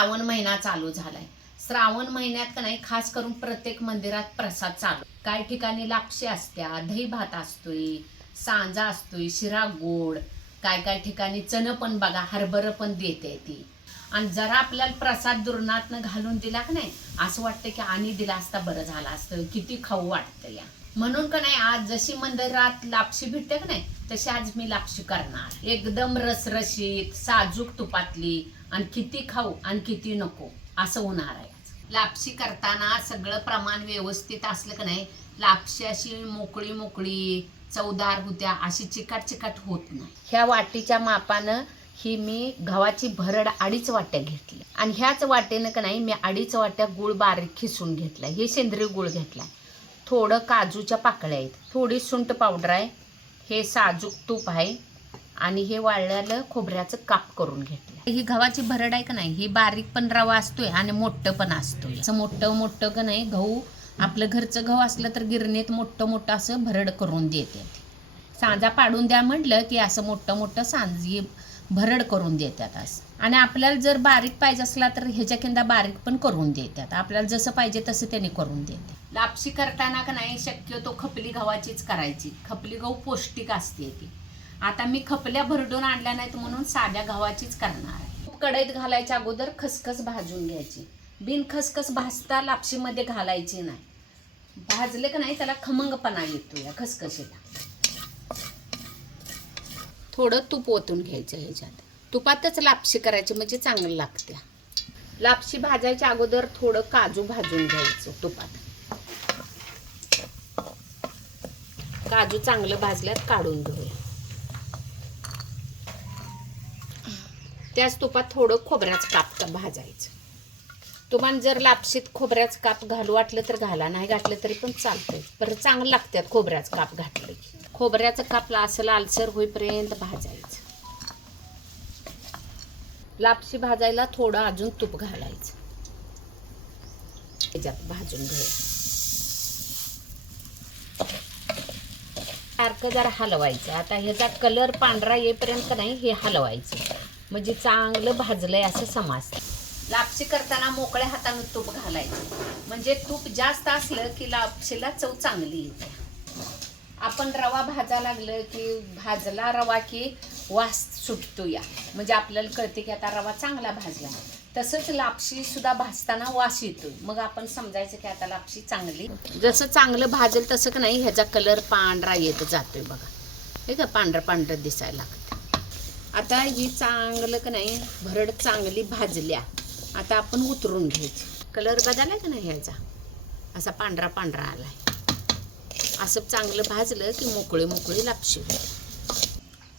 श्रावण महिना चालू झालाय. श्रावण महिन्यात का नाही खास करून प्रत्येक मंदिरात प्रसाद चालू. काही ठिकाणी लापशी असत्या दही भात असतोय सांजा असतोय शिरा गोड. काय काय ठिकाणी चण पण बघा हरभरं पण देते ती. आणि जरा आपल्याला प्रसाद दुर्नातनं घालून दिला का नाही असं वाटतं की आणि दिला असता बरं झालं असतं. किती खाऊ वाटतं या. म्हणून का नाही आज जशी मंदिरात लापशी भेटते का नाही तशी आज मी लापशी करणार. एकदम रसरशीत साजूक तुपातली आणि किती खाऊ आणि किती नको असं होणार आहे. लापशी करताना सगळं प्रमाण व्यवस्थित असलं का नाही लापशी अशी मोकळी मोकळी चवदार होत्या अशी चिकाट चिकाट होत नाही. ह्या वाटीच्या मापानं ही मी गव्हाची भरड अडीच वाट्या घेतली आणि ह्याच वाटेनं का नाही मी अडीच वाट्या गुळ बारीक खिसून घेतला हे सेंद्रिय गुळ घेतला थोडं काजूच्या पाकळ्या आहेत. थोडी सुंट पावडर आहे. हे साजूक तूप आहे. आणि हे वाळलेलं खोबऱ्याचं काप करून घेतलं. ही गव्हाची भरड आहे का नाही ही बारीक पण रवा असतोय आणि मोठं पण असतोय. असं मोठं मोठं का नाही गहू आपलं घरचं गहू असलं तर गिरणीत मोठं मोठं असं भरड करून देते सांजा पाडून द्या म्हटलं की असं मोठं मोठं सांजी भरड करून देतात असं. आणि आपल्याला जर बारीक पाहिजे असला तर ह्याच्या किंदा बारीक पण करून देतात. आपल्याला जसं पाहिजे तसं त्यांनी करून देते. लापशी करताना का नाही शक्यतो खपली गव्हाचीच करायची. खपली गहू पौष्टिक असते ती. आता मी खपल्या भरडून आणल्या नाहीत म्हणून साध्या गव्हाचीच करणार आहे. कढईत घालायच्या अगोदर खसखस भाजून घ्यायची. बिन खसखस भाजता लापशीमध्ये घालायची नाही. भाजले का नाही त्याला खमंगपणा येतो या खसखशीला. थोडं तूप ओतून घ्यायचं ह्याच्यात. तुपातच लापशी करायची म्हणजे चांगलं लागते लापशी भाजायच्या अगोदर थोडं काजू भाजून घ्यायचं तुपात. काजू चांगलं भाजल्यात काढून घेऊया. त्याच तुपात थोडं खोबऱ्याचं काप भाजायचं. तुम्हाला जर लापशीत खोबऱ्याचं काप घालू वाटलं तर घाला नाही घातलं तरी पण चालतंय. बरं चांगलं लागतात खोबऱ्याचं काप घातलं की. खोबऱ्याचं काप असं लालसर होईपर्यंत भाजायचं. लापशी भाजायला थोडं अजून तूप घालायचं. त्याच्यात भाजून घे. सारखं जरा हलवायचं. आता ह्याचा कलर पांढरा येईपर्यंत नाही हे हलवायचं. म्हणजे चांगलं भाजलंय असं समास लापशी करताना मोकळ्या हातानं तूप घालायचं. म्हणजे तूप जास्त असलं की लापशीला चव चांगली येते. आपण रवा भाजा लागलं की भाजला रवा की वास सुटतो या म्हणजे आपल्याला कळते की आता रवा चांगला भाजला. तसंच लापशी सुद्धा भाजताना वास येतो मग आपण समजायचं की आता लापशी चांगली. जसं चांगलं भाजेल तसं का नाही ह्याचा कलर पांढरा येत जातोय बघा. हे का पांढरं पांढरं दिसायला लागतं आता ही चांगलं का नाही भरड चांगली भाजल्या. आता आपण उतरून घ्यायची कलर बदलाय का नाही ह्याचा? असा पांढरा पांढरा आलाय. असं चांगलं भाजलं की मोकळी मोकळी लापशी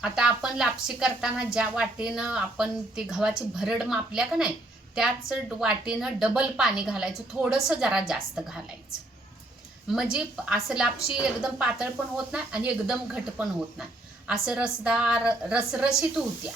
आता आपण लापशी करताना ज्या वाटेनं आपण ती गव्हाची भरड मापल्या का नाही त्याच वाटेनं डबल पाणी घालायचं. थोडंसं जरा जास्त घालायचं. म्हणजे असं लापशी एकदम पातळ पण होत नाही आणि एकदम घट पण होत नाही. असं रसदार रसरशीत होत्या.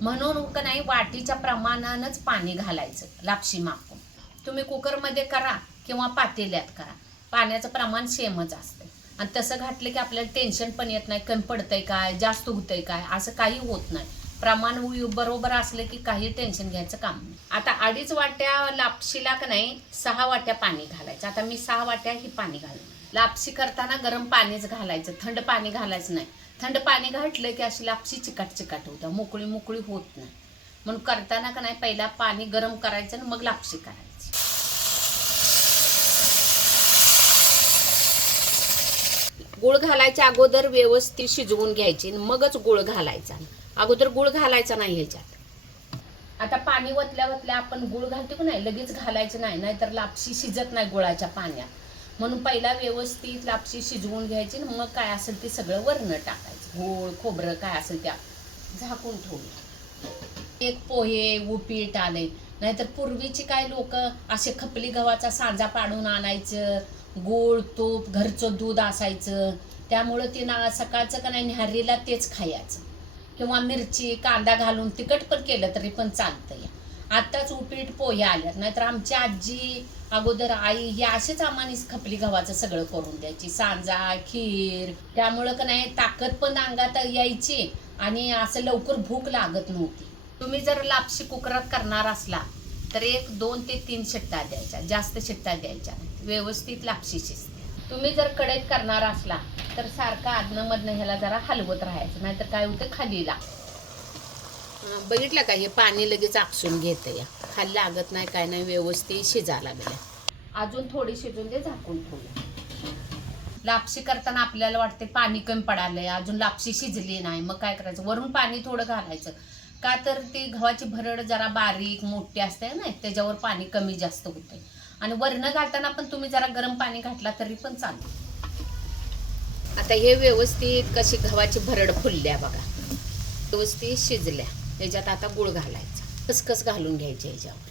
म्हणून का नाही वाटीच्या प्रमाणानंच पाणी घालायचं लापशी मापून तुम्ही कुकरमध्ये करा किंवा पातेल्यात करा. पाण्याचं प्रमाण सेमच असतं. आणि तसं घातलं की आपल्याला टेन्शन पण येत नाही कमी पडतंय काय जास्त होतंय काय असं काही होत नाही. प्रमाण बरोबर असलं की काही टेन्शन घ्यायचं काम नाही. आता अडीच वाट्या लापशीला का नाही सहा वाट्या पाणी घालायचं. आता मी सहा वाट्या ही पाणी घालणार. लापशी करताना गरम पाणीच घालायचं थंड पाणी घालायचं नाही. थंड पाणी घातलं की अशी लापशी चिकाट चिकाट होतं मोकळी मोकळी होत नाही. म्हणून करताना का नाही पहिला पाणी गरम करायचं आणि मग लापशी करायची. गुळ घालायच्या अगोदर व्यवस्थित शिजवून घ्यायची आणि मगच गुळ घालायचा. अगोदर गुळ घालायचा नाही ह्याच्यात. आता पाणी वतल्या वतल्या आपण गुळ घालतो की नाही लगेच घालायचं नाही नाहीतर लापशी शिजत नाही गुळाच्या पाण्यात म्हणून पहिला व्यवस्थित लापशी शिजवून घ्यायची आणि मग काय असेल ते सगळं वरण टाकायचं. गोळ खोबरं काय असेल त्या झाकून ठेवून. एक पोहे उपीट आले. नाहीतर पूर्वीची काय लोक असे खपली गव्हाचा सांजा पाडून आणायचं गोळ तूप घरचं दूध असायचं. त्यामुळं ते ना सकाळचं का नाही न्याहरीला तेच खायचं. किंवा मिरची कांदा घालून तिखट पण केलं तरी पण चालतं या आत्ताच उपीट पोहे आल्यात नाहीतर आमची आजी अगोदर आई ही असेच आम्हाला खपली गव्हाचं सगळं करून द्यायची. सांजा खीर त्यामुळं का नाही ताकद पण अंगात यायची आणि असं लवकर भूक लागत नव्हती. तुम्ही जर लापशी कुकरात करणार असला तर एक दोन ते तीन शिट्टा द्यायच्या जास्त शिट्टा द्यायच्या व्यवस्थित लापशी शिजते. तुम्ही जर कढईत करणार असला तर सारखं आदनं मधनं ह्याला जरा हलवत राहायचं नाहीतर काय होतं खाली लागतं अं, बघितलं का हे पाणी लगेच आकसून घेतं या. खाली लागत नाही काय नाही व्यवस्थित शिजा लागल्या अजून थोडी शिजून दे झाकून ठेवूया लापशी करताना आपल्याला वाटते पाणी कमी पडालंय अजून लापशी शिजली नाही मग काय करायचं? वरून पाणी थोडं घालायचं. का तर ती गव्हाची भरड जरा बारीक मोठी असते ना त्याच्यावर पाणी कमी जास्त होते आणि वरण घालताना पण तुम्ही जरा गरम पाणी घातला तरी पण चालतं. आता हे व्यवस्थित कशी गव्हाची भरड फुलल्या बघा. व्यवस्थित शिजल्या. याच्यात आता गुळ घालायचा. कसकस घालून घ्यायचे याच्यावर.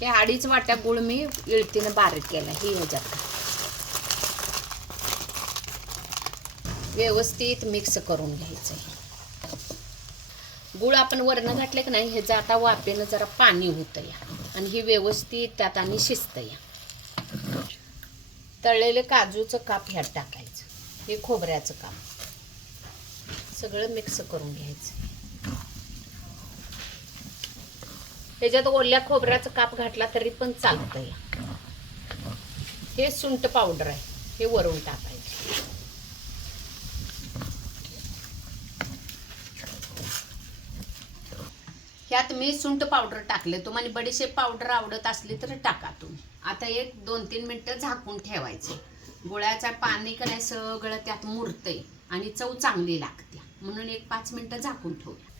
हे अडीच वाट्या गुळ मी इळतीनं बारीक केला हे ह्याच्यात व्यवस्थित मिक्स करून घ्यायचं हे. गुळ आपण वरण घातले की नाही ह्याचं आता वापेनं जरा पाणी होतं या आणि ही व्यवस्थित त्यात आणि शिजतं या तळलेलं काजूचं काप ह्यात टाकायचं. हे खोबऱ्याचं काप. सगळं मिक्स करून घ्यायचं. त्याच्यात ओल्या खोबऱ्याचं काप घातला तरी पण चालतं या हे सुंट पावडर आहे. हे वरून टाकायचं. त्यात मी सुंट पावडर टाकले. तुम्हाला बडीशेप पावडर आवडत असली तर टाका तुम्ही. आता एक दोन तीन मिनटं झाकून ठेवायचे. गुळाचं पाणी कराय सगळं त्यात मुरतंय आणि चव चांगली लागते. म्हणून एक पाच मिनटं झाकून ठेवूया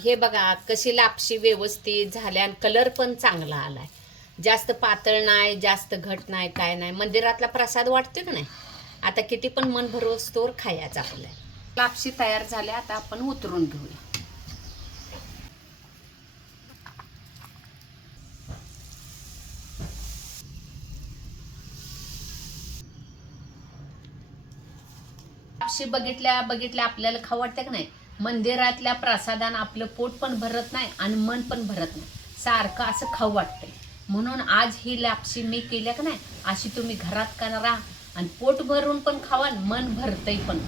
हे बघा कशी लापशी व्यवस्थित झाल्या आणि कलर पण चांगला आलाय. जास्त पातळ नाही जास्त घट नाही काय नाही. मंदिरातला प्रसाद वाटतो का नाही? आता किती पण मन भरवस्तोर खायचा आपल्याला लापशी तयार झाल्या आता आपण उतरून घेऊया. लापशी बघितल्या बघितल्या आपल्याला खाऊ वाटतं का नाही? मंदिरातल्या प्रसादानं आपलं पोट पण भरत नाही आणि मन पण भरत नाही. सारखं असं खाऊ वाटतंय. म्हणून आज ही लापशी मी केल्या का नाही अशी तुम्ही घरात करा आणि पोट भरून पण खावा मन भरतंय पण.